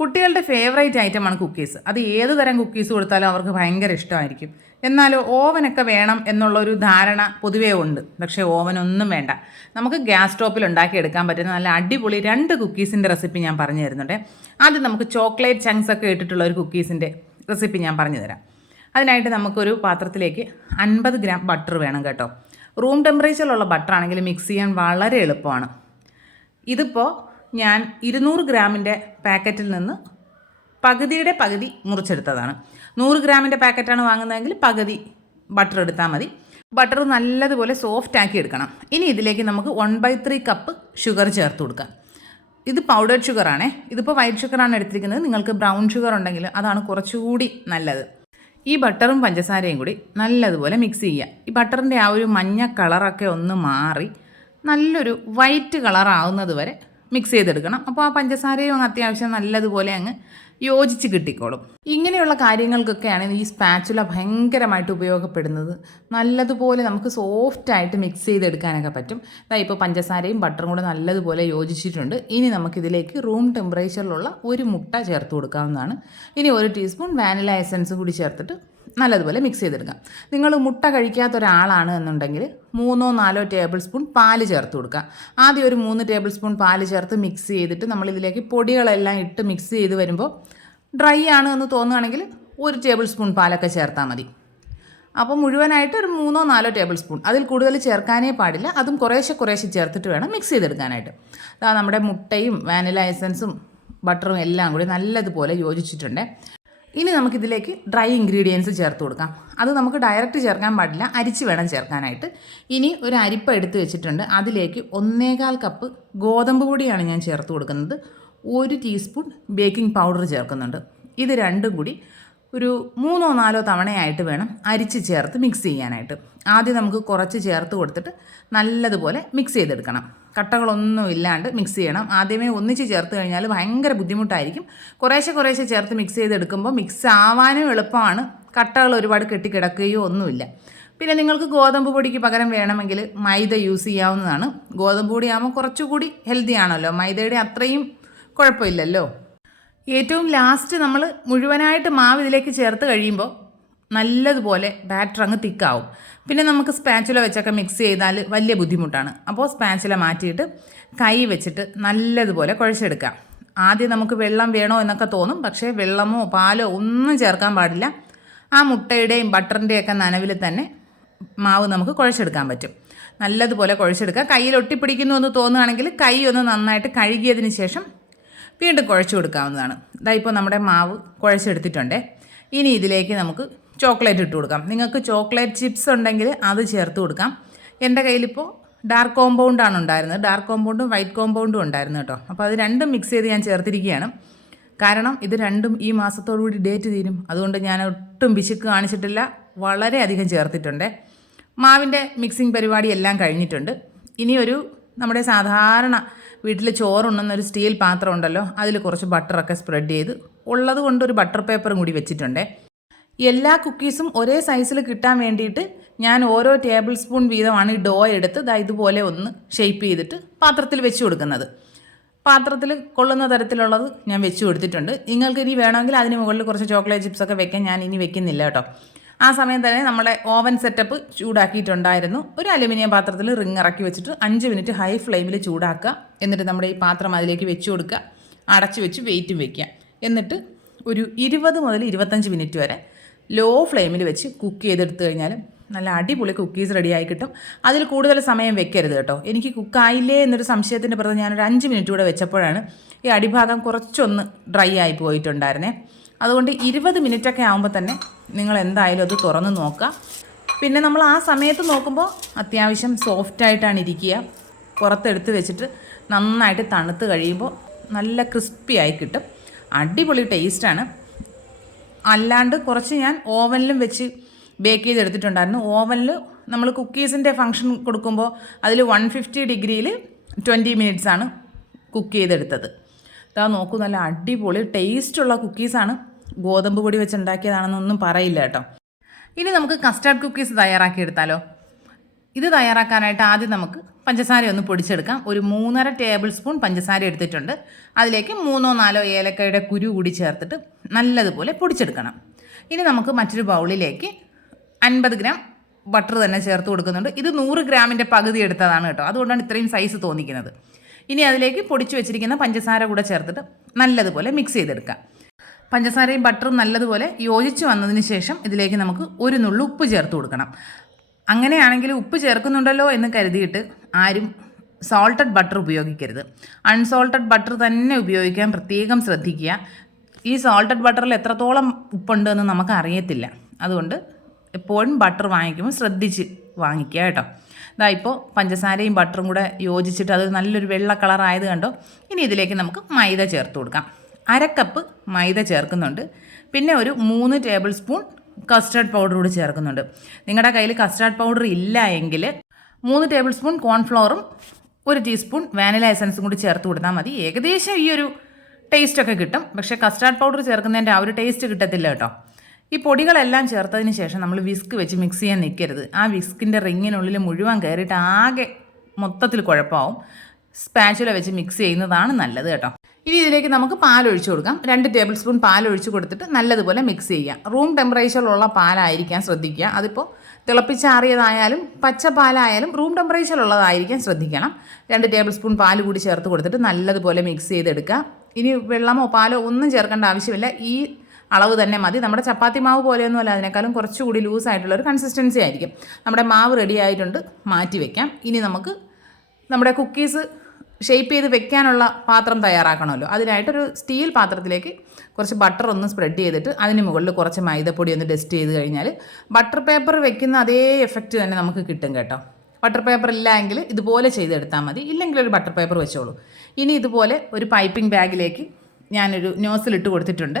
കുട്ടികളുടെ ഫേവറേറ്റ് ഐറ്റമാണ് കുക്കീസ്. അത് ഏത് തരം കുക്കീസ് കൊടുത്താലും അവർക്ക് ഭയങ്കര ഇഷ്ടമായിരിക്കും. എന്നാലും ഓവനൊക്കെ വേണം എന്നുള്ളൊരു ധാരണ പൊതുവേ ഉണ്ട്. പക്ഷേ ഓവനൊന്നും വേണ്ട. നമുക്ക് ഗ്യാസ് സ്റ്റോപ്പിൽ ഉണ്ടാക്കിയെടുക്കാൻ പറ്റുന്ന നല്ല അടിപൊളി 2 കുക്കീസിൻ്റെ റെസിപ്പി ഞാൻ പറഞ്ഞു തരുന്നുണ്ട്. ആദ്യം നമുക്ക് ചോക്ലേറ്റ് ചങ്ക്സ് ഒക്കെ ഇട്ടിട്ടുള്ള ഒരു കുക്കീസിൻ്റെ റെസിപ്പി ഞാൻ പറഞ്ഞു തരാം. അതിനായിട്ട് നമുക്കൊരു പാത്രത്തിലേക്ക് 50 ഗ്രാം ബട്ടർ വേണം കേട്ടോ. റൂം ടെമ്പറേച്ചറിലുള്ള ബട്ടർ ആണെങ്കിൽ മിക്സ് ചെയ്യാൻ വളരെ എളുപ്പമാണ്. ഇതിപ്പോൾ ഞാൻ 200 ഗ്രാമിൻ്റെ പാക്കറ്റിൽ നിന്ന് പകുതിയുടെ പകുതി മുറിച്ചെടുത്തതാണ്. 100 ഗ്രാമിൻ്റെ പാക്കറ്റാണ് വാങ്ങുന്നതെങ്കിൽ പകുതി ബട്ടർ എടുത്താൽ മതി. ബട്ടർ നല്ലതുപോലെ സോഫ്റ്റ് ആക്കി എടുക്കണം. ഇനി ഇതിലേക്ക് നമുക്ക് 1/3 കപ്പ് ഷുഗർ ചേർത്ത് കൊടുക്കാം. ഇത് പൗഡേർഡ് ഷുഗറാണേ. ഇതിപ്പോൾ വൈറ്റ് ഷുഗറാണ് എടുത്തിരിക്കുന്നത്. നിങ്ങൾക്ക് ബ്രൗൺ ഷുഗർ ഉണ്ടെങ്കിൽ അതാണ് കുറച്ചുകൂടി നല്ലത്. ഈ ബട്ടറും പഞ്ചസാരയും കൂടി നല്ലതുപോലെ മിക്സ് ചെയ്യുക. ഈ ബട്ടറിൻ്റെ ആ ഒരു മഞ്ഞ കളറൊക്കെ ഒന്ന് മാറി നല്ലൊരു വൈറ്റ് കളറാവുന്നത് വരെ മിക്സ് ചെയ്തെടുക്കണം. അപ്പോൾ ആ പഞ്ചസാരയും അത്യാവശ്യം നല്ലതുപോലെ അങ്ങ് യോജിച്ച് കിട്ടിക്കോളും. ഇങ്ങനെയുള്ള കാര്യങ്ങൾക്കൊക്കെയാണ് ഈ സ്പാച്ചുല ഭയങ്കരമായിട്ട് ഉപയോഗപ്പെടുന്നത്. നല്ലതുപോലെ നമുക്ക് സോഫ്റ്റായിട്ട് മിക്സ് ചെയ്തെടുക്കാനൊക്കെ പറ്റും. ഇപ്പോൾ പഞ്ചസാരയും ബട്ടറും കൂടെ നല്ലതുപോലെ യോജിച്ചിട്ടുണ്ട്. ഇനി നമുക്കിതിലേക്ക് റൂം ടെമ്പറേച്ചറിലുള്ള ഒരു മുട്ട ചേർത്ത് കൊടുക്കാവുന്നതാണ്. ഇനി 1 ടീസ്പൂൺ വാനില എസൻസ് കൂടി ചേർത്തിട്ട് നല്ലതുപോലെ മിക്സ് ചെയ്തെടുക്കാം. നിങ്ങൾ മുട്ട കഴിക്കാത്ത ഒരാളാണ് എന്നുണ്ടെങ്കിൽ 3-4 ടേബിൾ സ്പൂൺ പാല് ചേർത്ത് കൊടുക്കുക. ആദ്യം ഒരു 3 ടേബിൾ സ്പൂൺ പാല് ചേർത്ത് മിക്സ് ചെയ്തിട്ട് നമ്മളിതിലേക്ക് പൊടികളെല്ലാം ഇട്ട് മിക്സ് ചെയ്ത് വരുമ്പോൾ ഡ്രൈ ആണ് എന്ന് തോന്നുകയാണെങ്കിൽ 1 ടേബിൾ സ്പൂൺ പാലൊക്കെ ചേർത്താൽ മതി. അപ്പോൾ മുഴുവനായിട്ട് ഒരു 3-4 ടേബിൾ സ്പൂൺ, അതിൽ കൂടുതൽ ചേർക്കാനേ പാടില്ല. അതും കുറേശ്ശെ ചേർത്തിട്ട് വേണം മിക്സ് ചെയ്തെടുക്കാനായിട്ട്. അതാ നമ്മുടെ മുട്ടയും വാനില എസൻസും ബട്ടറും എല്ലാം കൂടി നല്ലതുപോലെ യോജിച്ചിട്ടുണ്ട്. ഇനി നമുക്കിതിലേക്ക് ഡ്രൈ ഇൻഗ്രീഡിയൻസ് ചേർത്ത് കൊടുക്കാം. അത് നമുക്ക് ഡയറക്റ്റ് ചേർക്കാൻ പാടില്ല, അരിച്ച് വേണം ചേർക്കാനായിട്ട്. ഇനി ഒരു അരിപ്പ എടുത്ത് വെച്ചിട്ടുണ്ട്. അതിലേക്ക് 1/4 കപ്പ് ഗോതമ്പ് പൊടിയാണ് ഞാൻ ചേർത്ത് കൊടുക്കുന്നത്. 1 ടീസ്പൂൺ ബേക്കിംഗ് പൗഡർ ചേർക്കുന്നുണ്ട്. ഇത് രണ്ടും കൂടി ഒരു 3-4 തവണയായിട്ട് വേണം അരിച്ച് ചേർത്ത് മിക്സ് ചെയ്യാനായിട്ട്. ആദ്യം നമുക്ക് കുറച്ച് ചേർത്ത് കൊടുത്തിട്ട് നല്ലതുപോലെ മിക്സ് ചെയ്തെടുക്കണം. കട്ടകളൊന്നും ഇല്ലാണ്ട് മിക്സ് ചെയ്യണം. ആദ്യമേ ഒന്നിച്ച് ചേർത്ത് കഴിഞ്ഞാൽ ഭയങ്കര ബുദ്ധിമുട്ടായിരിക്കും. കുറേശ്ശെ ചേർത്ത് മിക്സ് ചെയ്തെടുക്കുമ്പോൾ മിക്സ് ആവാനും എളുപ്പമാണ്. കട്ടകൾ ഒരുപാട് കെട്ടിക്കിടക്കുകയോ ഒന്നുമില്ല. പിന്നെ നിങ്ങൾക്ക് ഗോതമ്പ് പൊടിക്ക് പകരം വേണമെങ്കിൽ മൈദ യൂസ് ചെയ്യാവുന്നതാണ്. ഗോതമ്പ് പൊടി ആകുമ്പോൾ കുറച്ചുകൂടി ഹെൽത്തി ആണല്ലോ, മൈദയുടെ അത്രയും കുഴപ്പമില്ലല്ലോ. ഏറ്റവും ലാസ്റ്റ് നമ്മൾ മുഴുവനായിട്ട് മാവ് ഇതിലേക്ക് ചേർത്ത് കഴിയുമ്പോൾ നല്ലതുപോലെ ബാറ്റർ അങ്ങ് തിക്കാവും. പിന്നെ നമുക്ക് സ്പാച്ചുല വെച്ചൊക്കെ മിക്സ് ചെയ്താൽ വലിയ ബുദ്ധിമുട്ടാണ്. അപ്പോൾ സ്പാച്ചുല മാറ്റിയിട്ട് കൈ വെച്ചിട്ട് നല്ലതുപോലെ കുഴച്ചെടുക്കാം. ആദ്യം നമുക്ക് വെള്ളം വേണോ എന്നൊക്കെ തോന്നും. പക്ഷേ വെള്ളമോ പാലോ ഒന്നും ചേർക്കാൻ പാടില്ല. ആ മുട്ടയുടെയും ബട്ടറിൻ്റെയൊക്കെ നനവിൽ തന്നെ മാവ് നമുക്ക് കുഴച്ചെടുക്കാൻ പറ്റും. നല്ലതുപോലെ കുഴച്ചെടുക്കുക. കയ്യിൽ ഒട്ടിപ്പിടിക്കുന്നു എന്ന് തോന്നുകയാണെങ്കിൽ കൈ ഒന്ന് നന്നായിട്ട് കഴുകിയതിന് ശേഷം വീണ്ടും കുഴച്ച് കൊടുക്കാവുന്നതാണ്. ഇപ്പോൾ നമ്മുടെ മാവ് കുഴച്ചെടുത്തിട്ടുണ്ട്. ഇനി ഇതിലേക്ക് നമുക്ക് ചോക്ലേറ്റ് ഇട്ട് കൊടുക്കാം. നിങ്ങൾക്ക് ചോക്ലേറ്റ് ചിപ്സ് ഉണ്ടെങ്കിൽ അത് ചേർത്ത് കൊടുക്കാം. എൻ്റെ കയ്യിലിപ്പോൾ ഡാർക്ക് കോമ്പൗണ്ടാണ് ഉണ്ടായിരുന്നത്. ഡാർക്ക് കോമ്പൗണ്ടും വൈറ്റ് കോമ്പൗണ്ടും ഉണ്ടായിരുന്നു കേട്ടോ. അപ്പോൾ അത് രണ്ടും മിക്സ് ചെയ്ത് ഞാൻ ചേർത്തിരിക്കുകയാണ്. കാരണം ഇത് രണ്ടും ഈ മാസത്തോടുകൂടി ഡേറ്റ് തീരും. അതുകൊണ്ട് ഞാൻ ഒട്ടും പിശുക്ക് കാണിച്ചിട്ടില്ല, വളരെയധികം ചേർത്തിട്ടുണ്ട്. മാവിൻ്റെ മിക്സിംഗ് പരിപാടി എല്ലാം കഴിഞ്ഞിട്ടുണ്ട്. ഇനി നമ്മുടെ സാധാരണ വീട്ടിൽ ചോറുണ്ണുന്ന ഒരു സ്റ്റീൽ പാത്രം ഉണ്ടല്ലോ, അതിൽ കുറച്ച് ബട്ടറൊക്കെ സ്പ്രെഡ് ചെയ്ത് ഉള്ളത് കൊണ്ട് ഒരു ബട്ടർ പേപ്പറും കൂടി വെച്ചിട്ടുണ്ട്. എല്ലാ കുക്കീസും ഒരേ സൈസിൽ കിട്ടാൻ വേണ്ടിയിട്ട് ഞാൻ ഓരോ ടേബിൾ സ്പൂൺ വീതമാണ് ഈ ഡോ എടുത്ത് ഇതുപോലെ ഒന്ന് ഷേപ്പ് ചെയ്തിട്ട് പാത്രത്തിൽ വെച്ച് കൊടുക്കുന്നത്. പാത്രത്തിൽ കൊള്ളുന്ന തരത്തിലുള്ളത് ഞാൻ വെച്ച് കൊടുത്തിട്ടുണ്ട്. നിങ്ങൾക്ക് ഇനി വേണമെങ്കിൽ അതിന് മുകളിൽ കുറച്ച് ചോക്ലേറ്റ് ചിപ്സൊക്കെ വെക്കാൻ ഞാൻ ഇനി വെക്കുന്നില്ല കേട്ടോ. ആ സമയം തന്നെ നമ്മുടെ ഓവൻ സെറ്റപ്പ് ചൂടാക്കിയിട്ടുണ്ടായിരുന്നു. ഒരു അലുമിനിയം പാത്രത്തിൽ റിങ് ഇറക്കി വെച്ചിട്ട് 5 മിനിറ്റ് ഹൈ ഫ്ലെയിമിൽ ചൂടാക്കുക. എന്നിട്ട് നമ്മുടെ ഈ പാത്രം അതിലേക്ക് വെച്ച് കൊടുക്കുക. അടച്ച് വെച്ച് വെയിറ്റും വയ്ക്കുക. എന്നിട്ട് ഒരു 20 മുതൽ 25 മിനിറ്റ് വരെ ലോ ഫ്ലെയിമിൽ വെച്ച് കുക്ക് ചെയ്തെടുത്തു കഴിഞ്ഞാൽ നല്ല അടിപൊളി കുക്കീസ് റെഡിയായി കിട്ടും. അതിൽ കൂടുതൽ സമയം വെക്കരുത് കേട്ടോ. എനിക്ക് കുക്കായില്ലേ എന്നൊരു സംശയത്തിൻ്റെ പുറത്ത് ഞാനൊരു 5 മിനിറ്റ് കൂടെ വെച്ചപ്പോഴാണ് ഈ അടിഭാഗം കുറച്ചൊന്ന് ഡ്രൈ ആയി പോയിട്ടുണ്ടായിരുന്നേ. അതുകൊണ്ട് 20 മിനിറ്റൊക്കെ ആകുമ്പോൾ തന്നെ നിങ്ങൾ എന്തായാലും അത് തുറന്ന് നോക്കുക. പിന്നെ നമ്മൾ ആ സമയത്ത് നോക്കുമ്പോൾ അത്യാവശ്യം സോഫ്റ്റായിട്ടാണ് ഇരിക്കുക. പുറത്തെടുത്ത് വെച്ചിട്ട് നന്നായിട്ട് തണുത്ത് കഴിയുമ്പോൾ നല്ല ക്രിസ്പി ആയി കിട്ടും. അടിപൊളി ടേസ്റ്റാണ്. അല്ലാണ്ട് കുറച്ച് ഞാൻ ഓവനിലും വെച്ച് ബേക്ക് ചെയ്തെടുത്തിട്ടുണ്ടായിരുന്നു. ഓവനിൽ നമ്മൾ കുക്കീസിൻ്റെ ഫംഗ്ഷൻ കൊടുക്കുമ്പോൾ അതിൽ 150 ഡിഗ്രിയിൽ 20 മിനിറ്റ്സാണ് കുക്ക് ചെയ്തെടുത്തത്. നോക്കൂ, നല്ല അടിപൊളി ടേസ്റ്റുള്ള കുക്കീസാണ്. ഗോതമ്പ് പൊടി വെച്ച് ഉണ്ടാക്കിയതാണെന്നൊന്നും പറയില്ല കേട്ടോ. ഇനി നമുക്ക് കസ്റ്റാർഡ് കുക്കീസ് തയ്യാറാക്കിയെടുത്താലോ. ഇത് തയ്യാറാക്കാനായിട്ട് ആദ്യം നമുക്ക് പഞ്ചസാര ഒന്ന് പൊടിച്ചെടുക്കാം. ഒരു 3½ ടേബിൾ സ്പൂൺ പഞ്ചസാര എടുത്തിട്ടുണ്ട്. അതിലേക്ക് 3-4 ഏലക്കയുടെ കുരു കൂടി ചേർത്തിട്ട് നല്ലതുപോലെ പൊടിച്ചെടുക്കണം. ഇനി നമുക്ക് മറ്റൊരു ബൗളിലേക്ക് 50 ഗ്രാം ബട്ടർ തന്നെ ചേർത്ത് കൊടുക്കുന്നുണ്ട്. ഇത് 100 ഗ്രാമിൻ്റെ പകുതി എടുത്തതാണ് കേട്ടോ, അതുകൊണ്ടാണ് ഇത്രയും സൈസ് തോന്നിക്കുന്നത്. ഇനി അതിലേക്ക് പൊടിച്ചു വെച്ചിരിക്കുന്ന പഞ്ചസാര കൂടെ ചേർത്തിട്ട് നല്ലതുപോലെ മിക്സ് ചെയ്തെടുക്കാം. പഞ്ചസാരയും ബട്ടറും നല്ലതുപോലെ യോജിച്ച് വന്നതിന് ശേഷം ഇതിലേക്ക് നമുക്ക് ഒരു നുള്ളു ഉപ്പ് ചേർത്ത് കൊടുക്കണം. അങ്ങനെയാണെങ്കിൽ ഉപ്പ് ചേർക്കുന്നുണ്ടല്ലോ എന്ന് കരുതിയിട്ട് ആരും സോൾട്ടഡ് ബട്ടർ ഉപയോഗിക്കരുത്. അൺസോൾട്ടഡ് ബട്ടർ തന്നെ ഉപയോഗിക്കാൻ പ്രത്യേകം ശ്രദ്ധിക്കുക. ഈ സോൾട്ടഡ് ബട്ടറിൽ എത്രത്തോളം ഉപ്പുണ്ടെന്ന് നമുക്ക് അറിയത്തില്ല. അതുകൊണ്ട് എപ്പോഴും ബട്ടർ വാങ്ങിക്കുമ്പോൾ ശ്രദ്ധിച്ച് വാങ്ങിക്കുക കേട്ടോ. ഇതാ ഇപ്പോൾ പഞ്ചസാരയും ബട്ടറും കൂടെ യോജിച്ചിട്ട് അത് നല്ലൊരു വെള്ള കളറായത് കണ്ടോ. ഇനി ഇതിലേക്ക് നമുക്ക് മൈദ ചേർത്ത് കൊടുക്കാം. 1/2 കപ്പ് മൈദ ചേർക്കുന്നുണ്ട്. പിന്നെ ഒരു 3 ടേബിൾ സ്പൂൺ കസ്റ്റർഡ് പൗഡർ കൂടി ചേർക്കുന്നുണ്ട്. നിങ്ങളുടെ കയ്യിൽ കസ്റ്റർഡ് പൗഡർ ഇല്ല എങ്കിൽ 3 ടേബിൾ സ്പൂൺ കോൺഫ്ലോറും 1 ടീസ്പൂൺ വാനില എസൻസും കൂടി ചേർത്ത് കൊടുത്താൽ മതി. ഏകദേശം ഈ ഒരു ടേസ്റ്റൊക്കെ കിട്ടും. പക്ഷേ കസ്റ്റർഡ് പൗഡർ ചേർക്കുന്നതിൻ്റെ ആ ഒരു ടേസ്റ്റ് കിട്ടത്തില്ല കേട്ടോ. ഈ പൊടികളെല്ലാം ചേർത്തതിന് ശേഷം നമ്മൾ വിസ്ക് വെച്ച് മിക്സ് ചെയ്യാൻ നിൽക്കരുത്. ആ വിസ്കിൻ്റെ റിങ്ങിനുള്ളിൽ മുഴുവൻ കയറിയിട്ട് ആകെ മൊത്തത്തിൽ കുഴപ്പമാവും. സ്പാച്ചുല വെച്ച് മിക്സ് ചെയ്യുന്നതാണ് നല്ലത് കേട്ടോ. ഇനി ഇതിലേക്ക് നമുക്ക് പാലൊഴിച്ച് കൊടുക്കാം. 2 ടേബിൾ സ്പൂൺ പാലൊഴിച്ച് കൊടുത്തിട്ട് നല്ലതുപോലെ മിക്സ് ചെയ്യാം. റൂം ടെമ്പറേച്ചറിലുള്ള പാലായിരിക്കാൻ ശ്രദ്ധിക്കുക. അതിപ്പോൾ തിളപ്പിച്ചാറിയതായാലും പച്ചപ്പാലായാലും റൂം ടെമ്പറേച്ചറിലുള്ളതായിരിക്കാൻ ശ്രദ്ധിക്കണം. 2 ടേബിൾ സ്പൂൺ പാൽ കൂടി ചേർത്ത് കൊടുത്തിട്ട് നല്ലതുപോലെ മിക്സ് ചെയ്തെടുക്കുക. ഇനി വെള്ളമോ പാലോ ഒന്നും ചേർക്കേണ്ട ആവശ്യമില്ല. ഈ അളവ് തന്നെ മതി. നമ്മുടെ ചപ്പാത്തി മാവ് പോലെയൊന്നുമല്ല, അതിനേക്കാളും കുറച്ചുകൂടി ലൂസായിട്ടുള്ളൊരു കൺസിസ്റ്റൻസി ആയിരിക്കും. നമ്മുടെ മാവ് റെഡി ആയിട്ടുണ്ട്, മാറ്റി വയ്ക്കാം. ഇനി നമുക്ക് നമ്മുടെ കുക്കീസ് ഷേപ്പ് ചെയ്ത് വെക്കാനുള്ള പാത്രം തയ്യാറാക്കണമല്ലോ. അതിനായിട്ടൊരു സ്റ്റീൽ പാത്രത്തിലേക്ക് കുറച്ച് ബട്ടർ ഒന്ന് സ്പ്രെഡ് ചെയ്തിട്ട് അതിന് മുകളിൽ കുറച്ച് മൈദപ്പൊടി ഒന്ന് ഡസ്റ്റ് ചെയ്ത് കഴിഞ്ഞാൽ ബട്ടർ പേപ്പർ വെക്കുന്ന അതേ എഫക്റ്റ് തന്നെ നമുക്ക് കിട്ടും കേട്ടോ. ബട്ടർ പേപ്പർ ഇല്ല എങ്കിൽ ഇതുപോലെ ചെയ്തെടുത്താൽ മതി. ഇല്ലെങ്കിൽ ഒരു ബട്ടർ പേപ്പർ വെച്ചോളൂ. ഇനി ഇതുപോലെ ഒരു പൈപ്പിംഗ് ബാഗിലേക്ക് ഞാനൊരു നോസിലിട്ട് കൊടുത്തിട്ടുണ്ട്.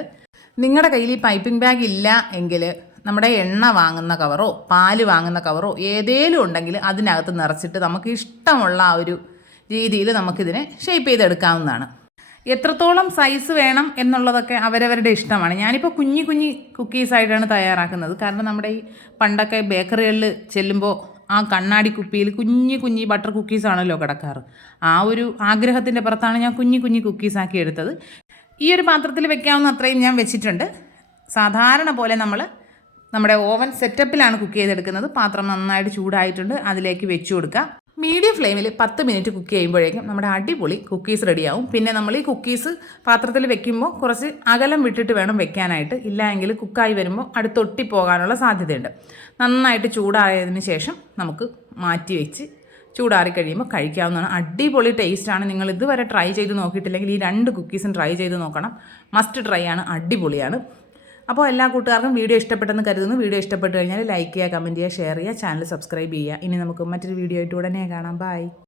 നിങ്ങളുടെ കയ്യിൽ ഈ പൈപ്പിംഗ് ബാഗ് ഇല്ല എങ്കിൽ നമ്മുടെ എണ്ണ വാങ്ങുന്ന കവറോ പാല് വാങ്ങുന്ന കവറോ ഏതേലും ഉണ്ടെങ്കിൽ അതിനകത്ത് നിറച്ചിട്ട് നമുക്ക് ഇഷ്ടമുള്ള ആ ഒരു രീതിയിൽ നമുക്കിതിനെ ഷേപ്പ് ചെയ്തെടുക്കാവുന്നതാണ്. എത്രത്തോളം സൈസ് വേണം എന്നുള്ളതൊക്കെ അവരവരുടെ ഇഷ്ടമാണ്. ഞാനിപ്പോൾ കുഞ്ഞി കുക്കീസായിട്ടാണ് തയ്യാറാക്കുന്നത്. കാരണം നമ്മുടെ ഈ പണ്ടൊക്കെ ബേക്കറികളിൽ ചെല്ലുമ്പോൾ ആ കണ്ണാടി കുപ്പിയിൽ കുഞ്ഞി ബട്ടർ കുക്കീസാണല്ലോ കിടക്കാറ്. ആ ഒരു ആഗ്രഹത്തിൻ്റെ പുറത്താണ് ഞാൻ കുഞ്ഞി കുക്കീസാക്കി എടുത്തത്. ഈ ഒരു പാത്രത്തിൽ വെക്കാവുന്ന അത്രയും ഞാൻ വെച്ചിട്ടുണ്ട്. സാധാരണ പോലെ നമ്മുടെ ഓവൻ സെറ്റപ്പിലാണ് കുക്ക് ചെയ്തെടുക്കുന്നത്. പാത്രം നന്നായിട്ട് ചൂടായിട്ടുണ്ട്, അതിലേക്ക് വെച്ച് കൊടുക്കുക. മീഡിയം ഫ്ലെയിമിൽ 10 മിനിറ്റ് കുക്ക് ചെയ്യുമ്പോഴേക്കും നമ്മുടെ അടിപൊളി കുക്കീസ് റെഡിയാവും. പിന്നെ നമ്മൾ ഈ കുക്കീസ് പാത്രത്തിൽ വെക്കുമ്പോൾ കുറച്ച് അകലം വിട്ടിട്ട് വേണം വെക്കാനായിട്ട്. ഇല്ലെങ്കിൽ കുക്കായി വരുമ്പോൾ അടുത്തൊട്ടി പോകാനുള്ള സാധ്യതയുണ്ട്. നന്നായിട്ട് ചൂടായതിന് ശേഷം നമുക്ക് മാറ്റി വെച്ച് ചൂടാറി കഴിയുമ്പോൾ കഴിക്കാവുന്നതാണ്. അടിപൊളി ടേസ്റ്റാണ്. നിങ്ങൾ ഇതുവരെ ട്രൈ ചെയ്ത് നോക്കിയിട്ടില്ലെങ്കിൽ ഈ 2 കുക്കീസും ട്രൈ ചെയ്ത് നോക്കണം. മസ്റ്റ് ട്രൈ ആണ്, അടിപൊളിയാണ്. അപ്പോൾ എല്ലാ കൂട്ടുകാർക്കും വീഡിയോ ഇഷ്ടപ്പെട്ടെന്ന് കരുതുന്നു. വീഡിയോ ഇഷ്ടപ്പെട്ട് കഴിഞ്ഞാൽ ലൈക്ക് ചെയ്യുക, കമൻറ്റ് ചെയ്യുക, ഷെയർ ചെയ്യുക, ചാനൽ സബ്സ്ക്രൈബ് ചെയ്യുക. ഇനി നമുക്ക് മറ്റൊരു വീഡിയോ ആയിട്ട് ഉടനെ കാണാം. ബൈ.